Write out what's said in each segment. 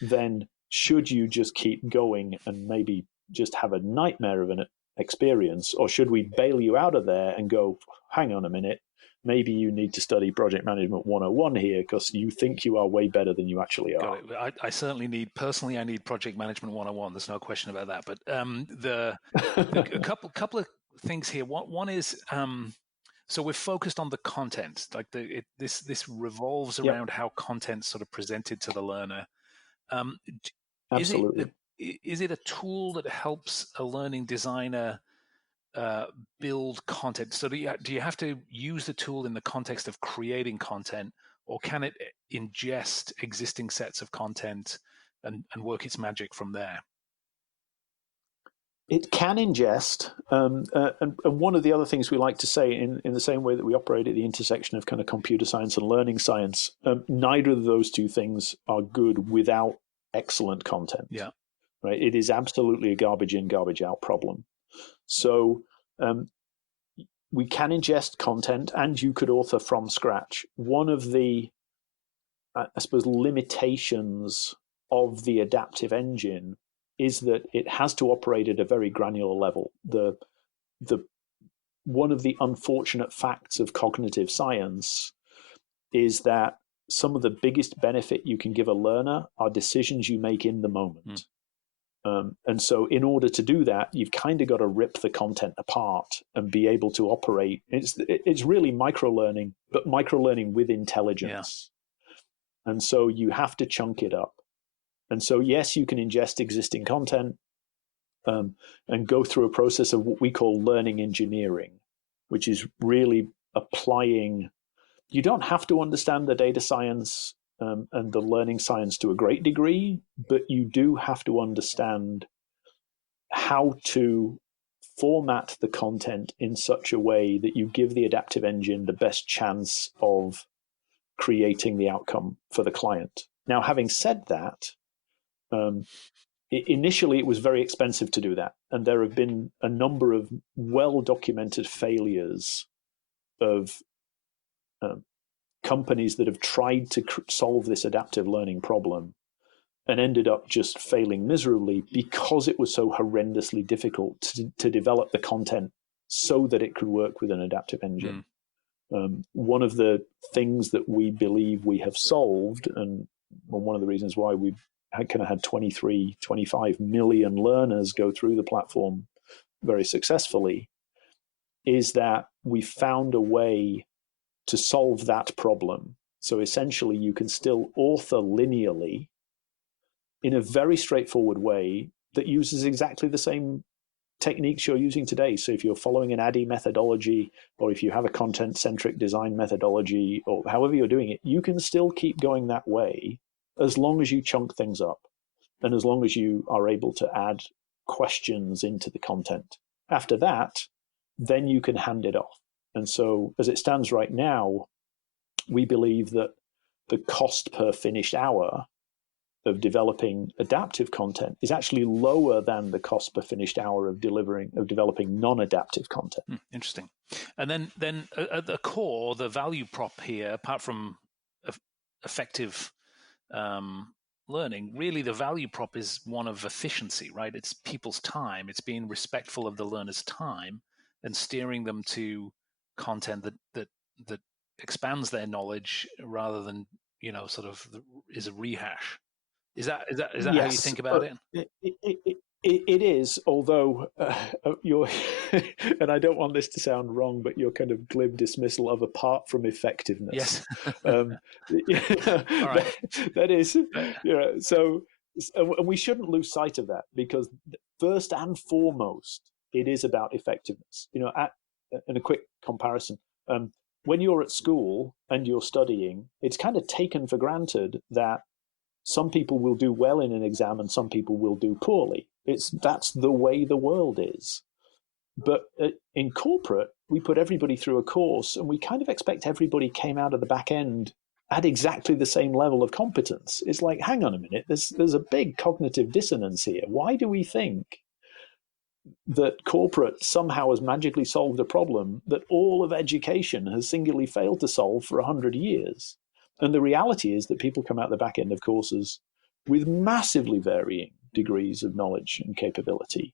then should you just keep going and maybe just have a nightmare of an experience, or should we bail you out of there and go, hang on a minute, maybe you need to study Project Management 101 here because you think you are way better than you actually are. Got it. I certainly need Project Management 101. There's no question about that. But a couple of things here. One is, so we're focused on the content. Like this revolves around how content's sort of presented to the learner. Absolutely. Is it a tool that helps a learning designer build content? So do you have to use the tool in the context of creating content, or can it ingest existing sets of content and work its magic from there? It can ingest, and one of the other things we like to say, in the same way that we operate at the intersection of kind of computer science and learning science, neither of those two things are good without excellent content. Yeah, right. It is absolutely a garbage in, garbage out problem. So we can ingest content, and you could author from scratch. One of the, I suppose, limitations of the adaptive engine is that it has to operate at a very granular level. One of the unfortunate facts of cognitive science is that some of the biggest benefit you can give a learner are decisions you make in the moment. And so in order to do that, you've kind of got to rip the content apart and be able to operate. It's really microlearning, but microlearning with intelligence. Yeah. And so you have to chunk it up. And so, yes, you can ingest existing content and go through a process of what we call learning engineering, which is really applying. You don't have to understand the data science and the learning science to a great degree, but you do have to understand how to format the content in such a way that you give the adaptive engine the best chance of creating the outcome for the client. Now, having said that, initially it was very expensive to do that, and there have been a number of well-documented failures of companies that have tried to solve this adaptive learning problem and ended up just failing miserably because it was so horrendously difficult to develop the content so that it could work with an adaptive engine. One of the things that we believe we have solved, and one of the reasons why we've kind of had 23, 25 million learners go through the platform very successfully, is that we found a way to solve that problem. So essentially, you can still author linearly in a very straightforward way that uses exactly the same techniques you're using today. So if you're following an ADDIE methodology, or if you have a content-centric design methodology, or however you're doing it, you can still keep going that way as long as you chunk things up and as long as you are able to add questions into the content. After that, then you can hand it off. And so as it stands right now, we believe that the cost per finished hour of developing adaptive content is actually lower than the cost per finished hour of developing non-adaptive content. Interesting. And then at the core, the value prop here, apart from effective learning, really the value prop is one of efficiency, right? It's people's time. It's being respectful of the learner's time and steering them to content that expands their knowledge rather than, sort of is a rehash. Is that yes, how you think about it? It is, although you're, and I don't want this to sound wrong, but your kind of glib dismissal of apart from effectiveness. Yes. All right. That is, so, and we shouldn't lose sight of that, because first and foremost, it is about effectiveness. In a quick comparison, when you're at school and you're studying, it's kind of taken for granted that some people will do well in an exam and some people will do poorly. That's the way the world is. But in corporate, we put everybody through a course and we kind of expect everybody came out of the back end at exactly the same level of competence. It's like, hang on a minute, there's a big cognitive dissonance here. Why do we think that corporate somehow has magically solved a problem that all of education has singularly failed to solve for 100 years? And the reality is that people come out the back end of courses with massively varying degrees of knowledge and capability.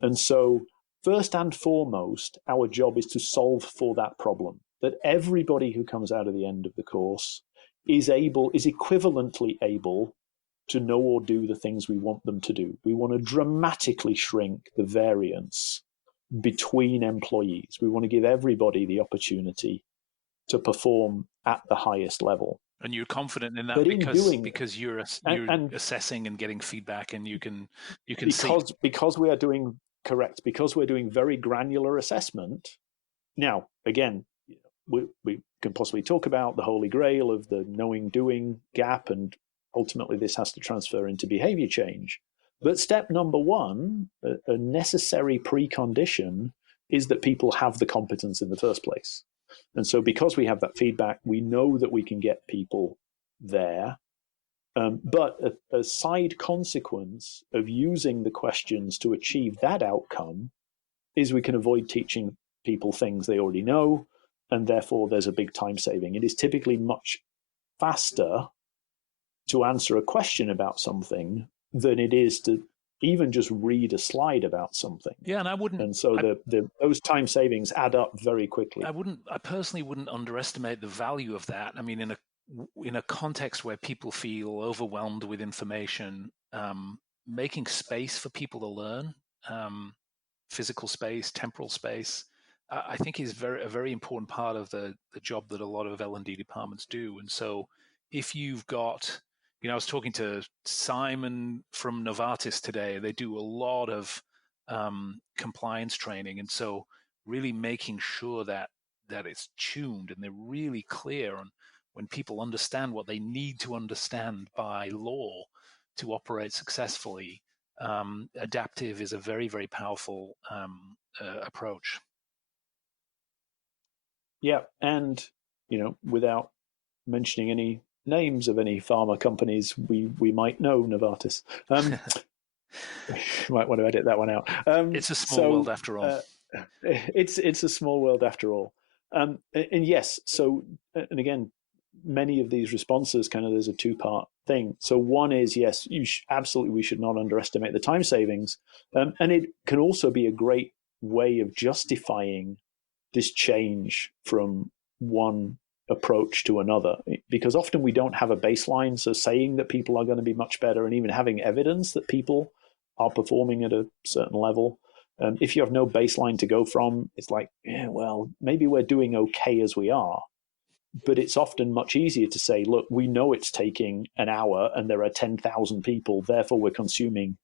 And so, first and foremost, our job is to solve for that problem, that everybody who comes out of the end of the course is equivalently able to know or do the things we want them to do. We want to dramatically shrink the variance between employees. We want to give everybody the opportunity to perform at the highest level. And you're confident in that But because you're assessing and getting feedback, and you can because we are doing because we're doing very granular assessment. Now, again, we can possibly talk about the holy grail of the knowing doing gap, and ultimately this has to transfer into behavior change. But step number one, a necessary precondition, is that people have the competence in the first place. And so because we have that feedback, we know that we can get people there. But a side consequence of using the questions to achieve that outcome is we can avoid teaching people things they already know, and therefore there's a big time saving. It is typically much faster to answer a question about something than it is to even just read a slide about something. Yeah, and I wouldn't. And so those time savings add up very quickly. I personally wouldn't underestimate the value of that. I mean, in a context where people feel overwhelmed with information, making space for people to learn, physical space, temporal space, I think is a very important part of the job that a lot of L&D departments do. And so if you've got, I was talking to Simon from Novartis today. They do a lot of compliance training. And so really making sure that it's tuned and they're really clear on when people understand what they need to understand by law to operate successfully. Adaptive is a very, very powerful approach. Yeah, and without mentioning any names of any pharma companies, we might know Novartis. Might want to edit that one out. It's a small world after all. It's a small world after all. And yes, so and again, many of these responses there's a two-part thing. So one is, yes, absolutely we should not underestimate the time savings, and it can also be a great way of justifying this change from one approach to another, because often we don't have a baseline. So saying that people are going to be much better and even having evidence that people are performing at a certain level, if you have no baseline to go from, it's like, yeah, well, maybe we're doing okay as we are. But it's often much easier to say, look, we know it's taking an hour and there are 10,000 people, therefore we're consuming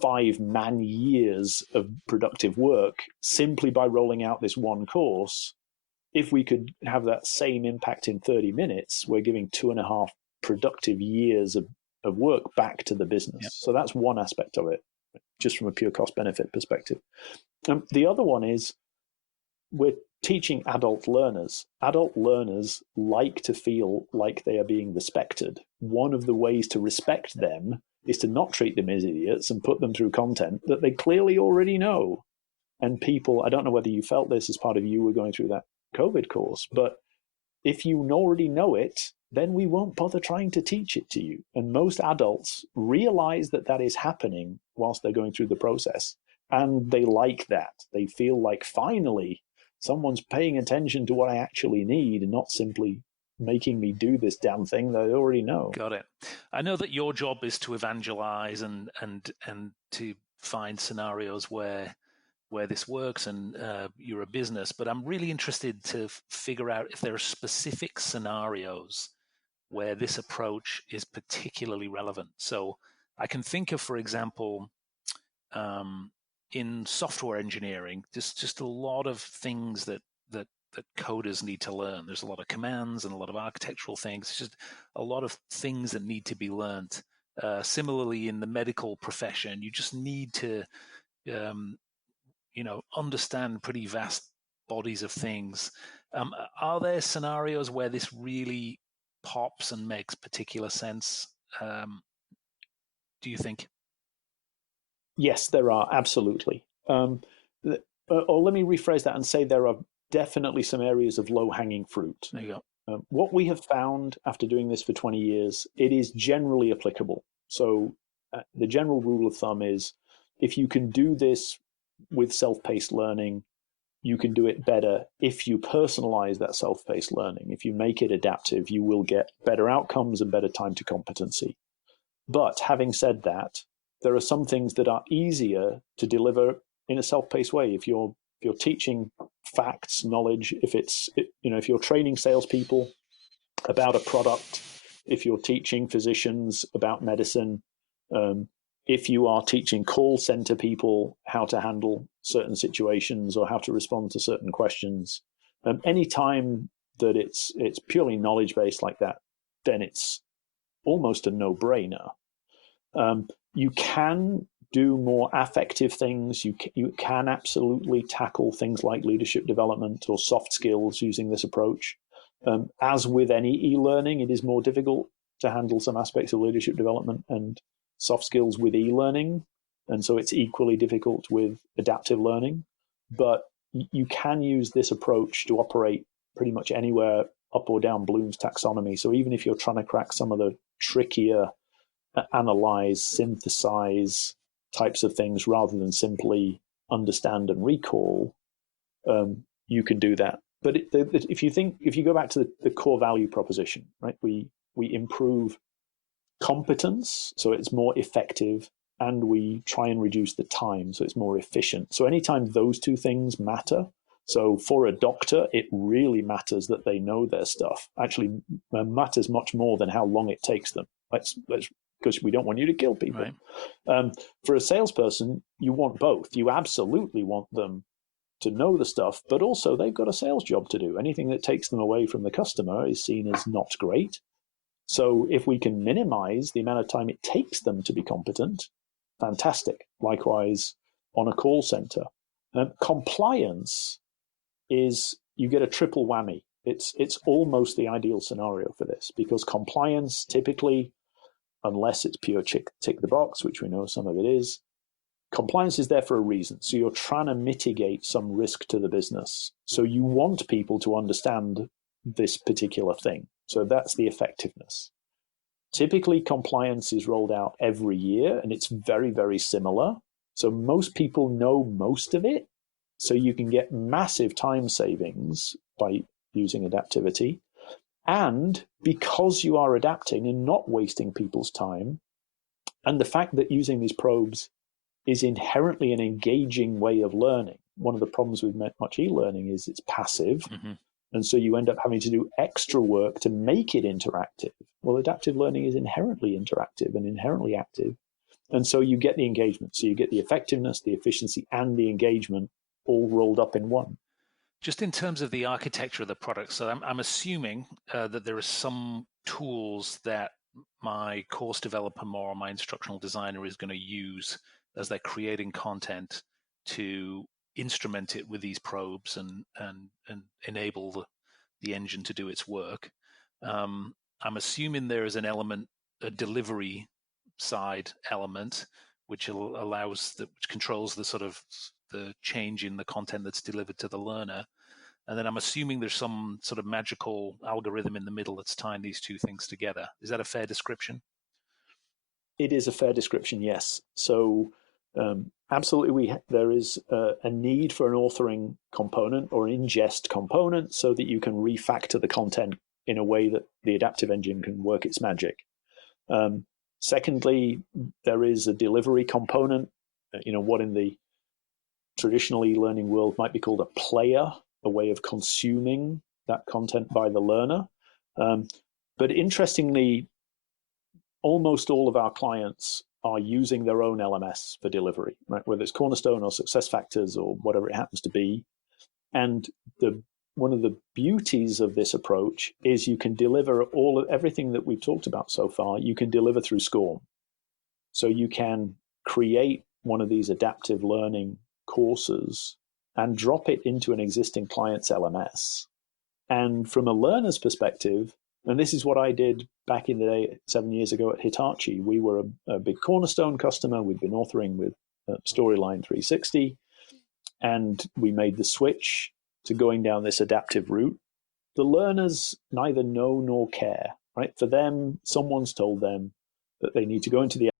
5 man-years of productive work simply by rolling out this one course. If we could have that same impact in 30 minutes, we're giving 2.5 productive years of work back to the business. Yep. So that's one aspect of it, just from a pure cost-benefit perspective. The other one is we're teaching adult learners. Adult learners like to feel like they are being respected. One of the ways to respect them is to not treat them as idiots and put them through content that they clearly already know. And people, I don't know whether you felt this as part of you were going through that COVID course, but if you already know it, then we won't bother trying to teach it to you. And most adults realize that is happening whilst they're going through the process. And they like that. They feel like finally someone's paying attention to what I actually need and not simply making me do this damn thing that I already know. Got it. I know that your job is to evangelize and to find scenarios where this works, and you're a business, but I'm really interested to figure out if there are specific scenarios where this approach is particularly relevant. So I can think of, for example, in software engineering, just a lot of things that coders need to learn. There's a lot of commands and a lot of architectural things. It's just a lot of things that need to be learned. Similarly, in the medical profession, you just need to understand pretty vast bodies of things. Are there scenarios where this really pops and makes particular sense? Do you think? Yes, there are, absolutely. Or let me rephrase that and say there are definitely some areas of low-hanging fruit. There you go. What we have found after doing this for 20 years, it is generally applicable. So the general rule of thumb is if you can do this with self-paced learning, you can do it better if you personalize that self-paced learning. If you make it adaptive, you will get better outcomes and better time to competency. But having said that, there are some things that are easier to deliver in a self-paced way. If you're teaching facts, knowledge, if you're training salespeople about a product, if you're teaching physicians about medicine, if you are teaching call center people how to handle certain situations or how to respond to certain questions, any time that it's purely knowledge based like that, then it's almost a no-brainer. You can do more affective things. You can absolutely tackle things like leadership development or soft skills using this approach. As with any e-learning, it is more difficult to handle some aspects of leadership development and soft skills with e-learning. And so it's equally difficult with adaptive learning. But you can use this approach to operate pretty much anywhere up or down Bloom's taxonomy. So even if you're trying to crack some of the trickier analyze, synthesize types of things rather than simply understand and recall, you can do that. But if you go back to the core value proposition, right? We improve competence, so it's more effective, and we try and reduce the time, so it's more efficient. So anytime those two things matter, so for a doctor, it really matters that they know their stuff. Actually, matters much more than how long it takes them. Let's because we don't want you to kill people. Right. For a salesperson, you want both. You absolutely want them to know the stuff, but also they've got a sales job to do. Anything that takes them away from the customer is seen as not great. So if we can minimize the amount of time it takes them to be competent, fantastic. Likewise, on a call center. Compliance is, you get a triple whammy. It's almost the ideal scenario for this, because compliance typically, unless it's pure tick the box, which we know some of it is, compliance is there for a reason. So you're trying to mitigate some risk to the business. So you want people to understand this particular thing. So that's the effectiveness. Typically, compliance is rolled out every year, and it's very, very similar. So most people know most of it. So you can get massive time savings by using adaptivity. And because you are adapting and not wasting people's time, and the fact that using these probes is inherently an engaging way of learning. One of the problems with much e-learning is it's passive. Mm-hmm. And so you end up having to do extra work to make it interactive. Well, adaptive learning is inherently interactive and inherently active. And so you get the engagement. So you get the effectiveness, the efficiency, and the engagement all rolled up in one. Just in terms of the architecture of the product, so I'm assuming that there are some tools that my course developer or my instructional designer is going to use as they're creating content to instrument it with these probes and enable the engine to do its work. I'm assuming there is an element, a delivery side element, which which controls the sort of the change in the content that's delivered to the learner. And then I'm assuming there's some sort of magical algorithm in the middle that's tying these two things together. Is that a fair description? It is a fair description, yes. So absolutely, there is a need for an authoring component or an ingest component so that you can refactor the content in a way that the adaptive engine can work its magic. Secondly, there is a delivery component, what in the traditional e-learning world might be called a player, a way of consuming that content by the learner. But interestingly, almost all of our clients are using their own LMS for delivery, right? Whether it's Cornerstone or SuccessFactors or whatever it happens to be. And one of the beauties of this approach is you can deliver everything that we've talked about so far, you can deliver through SCORM. So you can create one of these adaptive learning courses and drop it into an existing client's LMS. And from a learner's perspective, and this is what I did back in the day 7 years ago at Hitachi. We were a big Cornerstone customer. We'd been authoring with Storyline 360, and we made the switch to going down this adaptive route. The learners neither know nor care, right? For them, someone's told them that they need to go into the